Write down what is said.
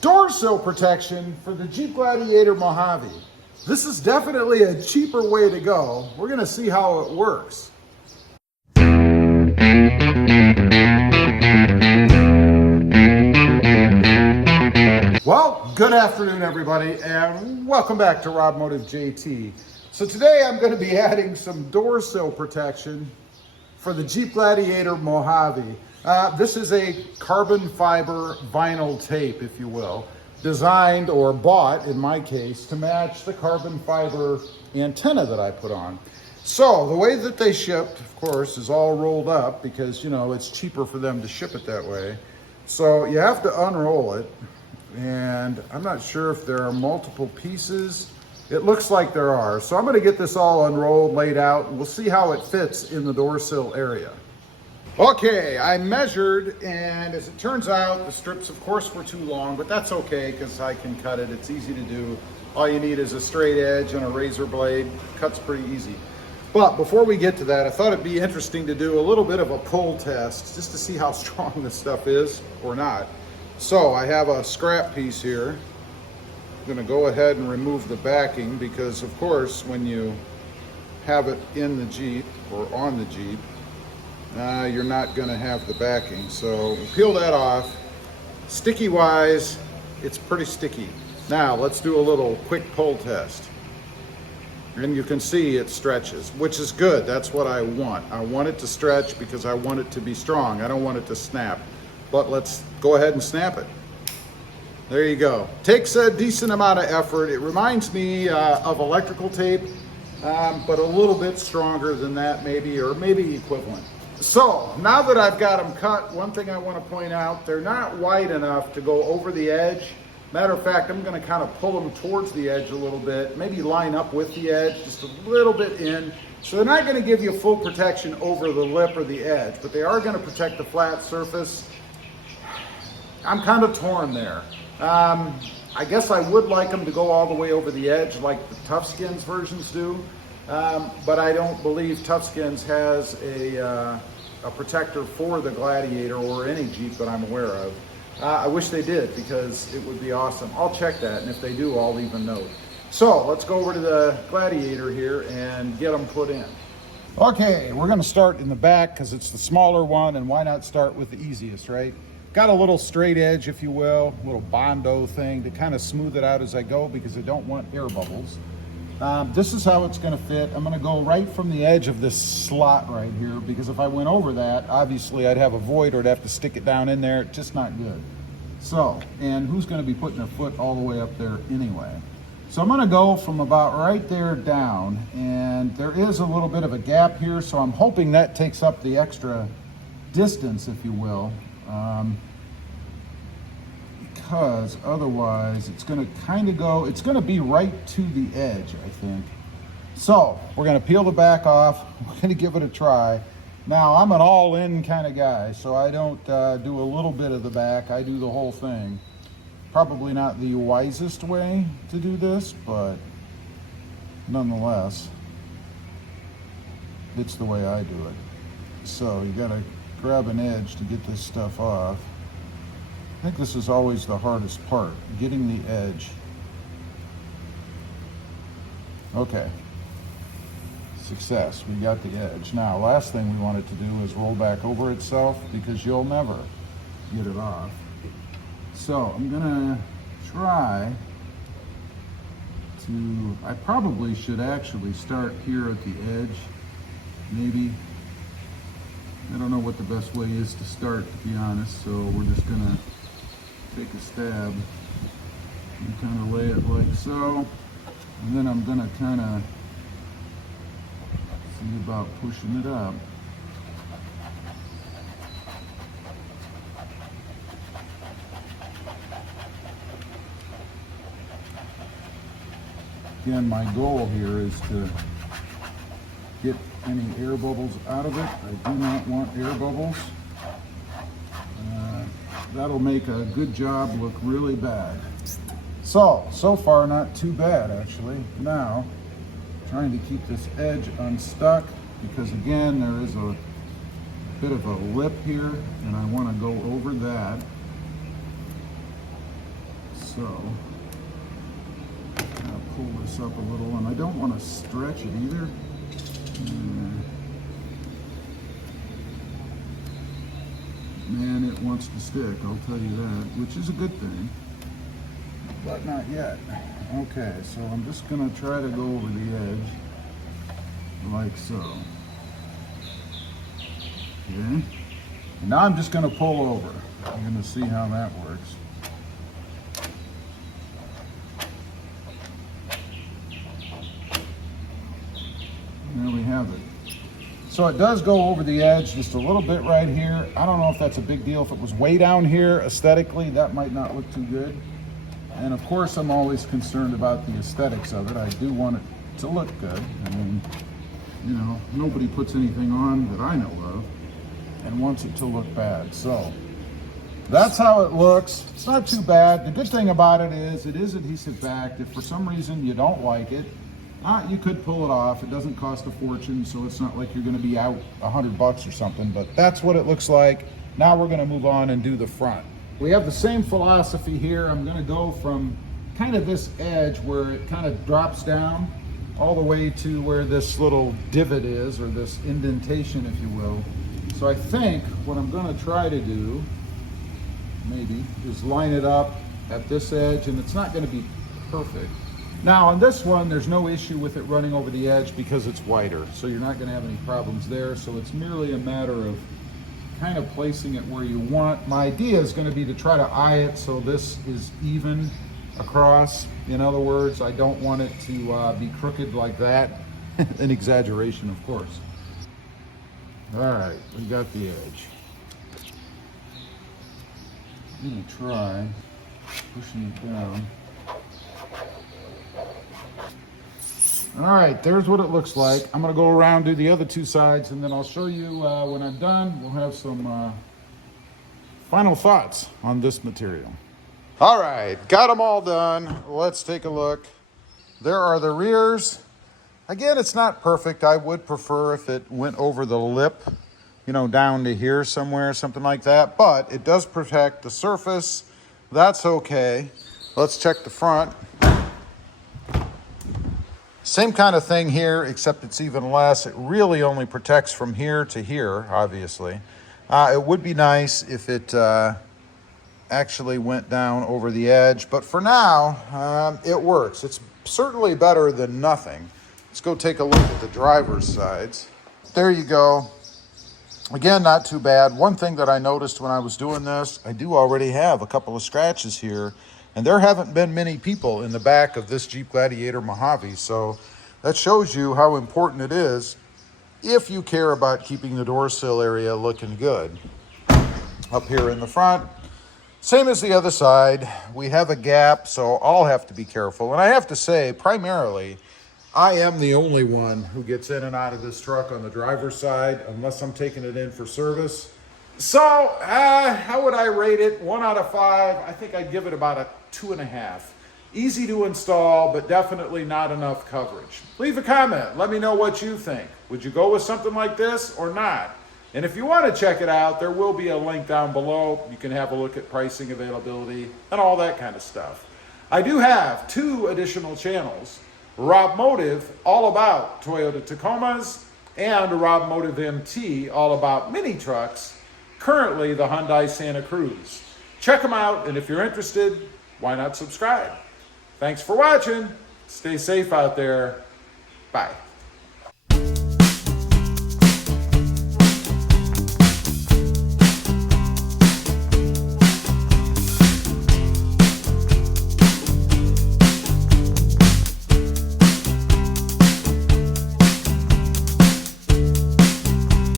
Door sill protection for the Jeep Gladiator Mojave. This is definitely a cheaper way to go. We're gonna see how it works. Well, good afternoon everybody, and welcome back to Rob Motive JT. So today I'm gonna be adding some door sill protection for the Jeep Gladiator Mojave. This is a carbon fiber vinyl tape, if you will, designed or bought, in my case, to match the carbon fiber antenna that I put on. So the way that they shipped, of course, is all rolled up because, you know, it's cheaper for them to ship it that way. So you have to unroll it, and I'm not sure if there are multiple pieces. It looks like there are. So I'm gonna get this all unrolled, laid out, and we'll see how it fits in the door sill area. Okay, I measured, and as it turns out, the strips, of course, were too long, but that's okay because I can cut it. It's easy to do. All you need is a straight edge and a razor blade. Cuts pretty easy. But before we get to that, I thought it'd be interesting to do a little bit of a pull test just to see how strong this stuff is or not. So I have a scrap piece here. I'm gonna go ahead and remove the backing because, of course, when you have it in the Jeep or on the Jeep, you're not going to have the backing. So we'll peel that off. Sticky wise, it's pretty sticky. Now let's do a little quick pull test. And you can see it stretches, which is good. That's what I want. I want it to stretch because I want it to be strong. I don't want it to snap. But let's go ahead and snap it. There you go. Takes a decent amount of effort. It reminds me of electrical tape, but a little bit stronger than that maybe, or maybe equivalent. So now that I've got them cut, one thing I want to point out, they're not wide enough to go over the edge. Matter of fact, I'm going to kind of pull them towards the edge a little bit, maybe line up with the edge just a little bit in. So they're not going to give you full protection over the lip or the edge, but they are going to protect the flat surface. I'm kind of torn there. I guess I would like them to go all the way over the edge like the Tough Skins versions do. But I don't believe Tough Skins has a protector for the Gladiator or any Jeep that I'm aware of. I wish they did because it would be awesome. I'll check that, and if they do, I'll leave a note. So let's go over to the Gladiator here and get them put in. Okay, we're gonna start in the back because it's the smaller one, and why not start with the easiest, right? Got a little straight edge, if you will, a little Bondo thing to kind of smooth it out as I go because I don't want air bubbles. This is how it's going to fit. I'm going to go right from the edge of this slot right here because if I went over that, obviously I'd have a void or I'd have to stick it down in there. It's just not good. So, and who's going to be putting their foot all the way up there anyway? So I'm going to go from about right there down, and there is a little bit of a gap here, so I'm hoping that takes up the extra distance, if you will. Because otherwise it's going to kind of go, it's going to be right to the edge, I think. So we're going to peel the back off. We're going to give it a try. Now I'm an all-in kind of guy, so I don't do a little bit of the back. I do the whole thing. Probably not the wisest way to do this, but nonetheless, it's the way I do it. So you got to grab an edge to get this stuff off. I think this is always the hardest part, getting the edge. Okay, success, we got the edge. Now, last thing we want it to do is roll back over itself because you'll never get it off. So I'm gonna try to, I probably should actually start here at the edge, maybe. I don't know what the best way is to start, to be honest, so we're just gonna take a stab and kind of lay it like so, and then I'm gonna kind of see about pushing it up. Again, my goal here is to get any air bubbles out of it. I do not want air bubbles. That'll make a good job look really bad. So far not too bad actually. Now, trying to keep this edge unstuck because again, there is a bit of a lip here and I want to go over that. so. I'll pull this up a little, and I don't want to stretch it either. Man, it wants to stick, I'll tell you that, which is a good thing, but not yet. Okay, so I'm just gonna try to go over the edge, like so. Okay, and now I'm just gonna pull over. I'm gonna see how that works. There we have it. So it does go over the edge just a little bit right here. I don't know if that's a big deal. If it was way down here aesthetically, that might not look too good. And of course, I'm always concerned about the aesthetics of it. I do want it to look good. I mean, you know, nobody puts anything on that I know of and wants it to look bad. So that's how it looks. It's not too bad. The good thing about it is adhesive backed. If for some reason you don't like it, you could pull it off. It doesn't cost a fortune, so it's not like you're going to be out $100 or something, but that's what it looks like. Now we're going to move on and do the front. We have the same philosophy here. I'm going to go from kind of this edge where it kind of drops down all the way to where this little divot is, or this indentation, if you will. So I think what I'm going to try to do, maybe, is line it up at this edge, and it's not going to be perfect. Now on this one, there's no issue with it running over the edge because it's wider, so you're not going to have any problems there. So it's merely a matter of kind of placing it where you want. My idea is going to be to try to eye it so this is even across. In other words, I don't want it to be crooked like that. An exaggeration, of course. All right, we got the edge. I'm going to try pushing it down. All right, there's what it looks like. I'm gonna go around, do the other two sides, and then I'll show you when I'm done. We'll have some final thoughts on this material. All right, got them all done. Let's take a look. There are the rears. Again, it's not perfect. I would prefer if it went over the lip, you know, down to here somewhere, something like that, but it does protect the surface. That's okay. Let's check the front. Same kind of thing here, except it's even less. It really only protects from here to here, obviously. It would be nice if it actually went down over the edge, but for now, it works. It's certainly better than nothing. Let's go take a look at the driver's sides. There you go. Again, not too bad. One thing that I noticed when I was doing this, I do already have a couple of scratches here. And there haven't been many people in the back of this Jeep Gladiator Mojave, so that shows you how important it is if you care about keeping the door sill area looking good. Up here in the front, same as the other side, we have a gap, so I'll have to be careful. And I have to say, primarily, I am the only one who gets in and out of this truck on the driver's side, unless I'm taking it in for service. So, how would I rate it? 1 out of 5. I think I'd give it about a 2.5. Easy to install, but definitely not enough coverage. Leave a comment. Let me know what you think. Would you go with something like this or not? And if you want to check it out, there will be a link down below. You can have a look at pricing, availability, and all that kind of stuff. I do have 2 additional channels. Rob Motive, all about Toyota Tacomas, and Rob Motive MT, all about mini trucks. Currently the Hyundai Santa Cruz. Check them out, and if you're interested, why not subscribe? Thanks for watching. Stay safe out there. Bye.